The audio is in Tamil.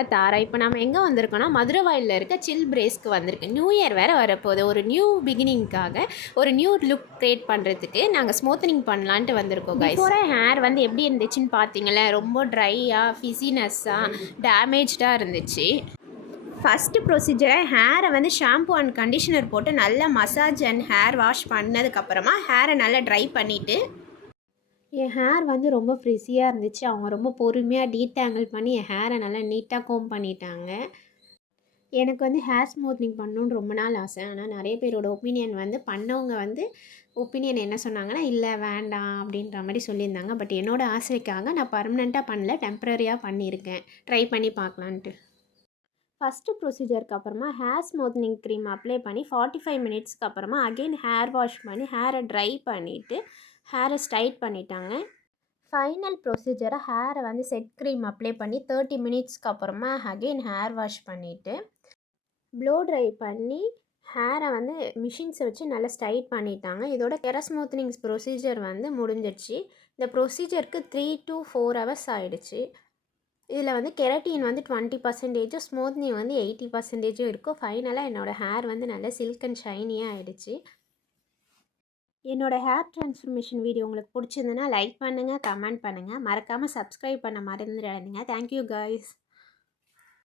உங்கள் தாரா. இப்போ நம்ம எங்கே வந்திருக்கோம்னா மதுரவாயிலில் இருக்க சில் பிரேஸ்க்கு வந்திருக்கு. நியூ இயர் வேறு வரப்போகுது. ஒரு நியூ பிகினிங்காக ஒரு நியூ லுக் க்ரியேட் பண்ணுறதுக்கு நாங்கள் ஸ்மூத்தனிங் பண்ணலான்ட்டு வந்திருக்கோம் கைஸ். பிஃபோராக ஹேர் வந்து எப்படி இருந்துச்சுன்னு பார்த்தீங்களே, ரொம்ப ட்ரையாக ஃபிஸினஸ்ஸாக டேமேஜ்டாக இருந்துச்சு. ஃபஸ்ட்டு ப்ரொசீஜரை ஹேரை வந்து ஷாம்பு அண்ட் கண்டிஷனர் போட்டு நல்லா மசாஜ் அண்ட் ஹேர் வாஷ் பண்ணதுக்கப்புறமா ஹேரை நல்லா ட்ரை பண்ணிவிட்டு, என் ஹேர் வந்து ரொம்ப ஃப்ரிஸியாக இருந்துச்சு. அவங்க ரொம்ப பொறுமையாக டீடாங்கிள் பண்ணி என் ஹேரை நல்லா நீட்டாக கோம் பண்ணிட்டாங்க. எனக்கு வந்து ஹேர் ஸ்மூத்னிங் பண்ணணுன்னு ரொம்ப நாள் ஆசை. ஆனால் நிறைய பேரோட ஒப்பீனியன் வந்து பண்ணவங்க வந்து ஒப்பீனியன் என்ன சொன்னாங்கன்னா, இல்லை வேண்டாம் அப்படின்ற மாதிரி சொல்லியிருந்தாங்க. பட் என்னோடய ஆசைக்காக நான் பர்மனெண்ட்டாக பண்ணல, டெம்ப்ரரியாக பண்ணியிருக்கேன். ட்ரை பண்ணி பார்க்கலான்ட்டு. ஃபஸ்ட்டு ப்ரொசீஜருக்கு அப்புறமா ஹேர் ஸ்மூத்னிங் க்ரீம் அப்ளை பண்ணி 45 மினிட்ஸ்க்கு அப்புறமா அகெயின் ஹேர் வாஷ் பண்ணி ஹேரை ட்ரை பண்ணிவிட்டு ஹேரை ஸ்ட்ரைட் பண்ணிட்டாங்க. ஃபைனல் ப்ரொசீஜரை ஹேரை வந்து செட் க்ரீம் அப்ளை பண்ணி 30 மினிட்ஸ்க்கு அப்புறமா அகெயின் ஹேர் வாஷ் பண்ணிவிட்டு ப்ளோ ட்ரை பண்ணி ஹேரை வந்து மிஷின்ஸை வச்சு நல்லா ஸ்ட்ரைட் பண்ணிட்டாங்க. இதோட ஹேர் ஸ்மூத்னிங் ப்ரொசீஜர் வந்து முடிஞ்சிடுச்சு. இந்த ப்ரொசீஜருக்கு 3 to 4 hours ஆகிடுச்சு. இதில் வந்து கெரட்டின் வந்து 20%, ஸ்மூத்னிங் வந்து 80% இருக்கும். ஃபைனலாக என்னோடய ஹேர் வந்து நல்லா சில்க் அண்ட் ஷைனியாக ஆகிடுச்சு. என்னோடய ஹேர் ட்ரான்ஸ்ஃபர்மேஷன் வீடியோ உங்களுக்கு பிடிச்சிருந்துன்னா லைக் பண்ணுங்கள், கமெண்ட் பண்ணுங்கள், மறக்காமல் சப்ஸ்கிரைப் பண்ண மறந்துடாதீங்க. Thank you guys.